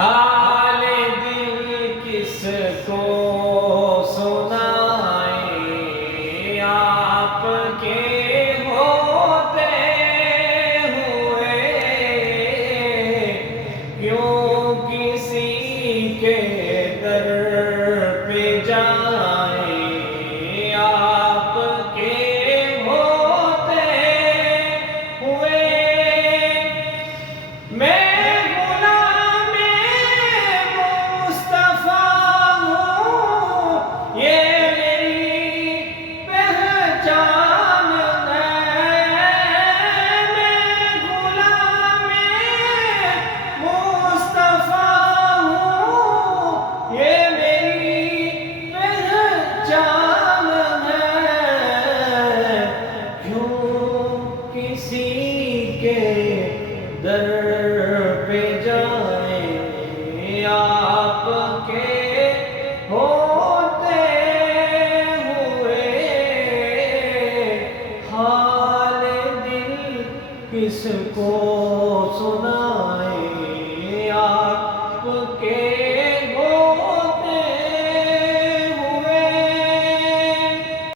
حال دل کس کو سنائیں، آپ کے ہوتے ہوئے کیوں کسی کے در پہ جائیں، آپ کے ہوتے ہوئے میں در پہ جائیں، آپ کے ہوتے ہوئے حال دل کس کو سنائیں، آپ کے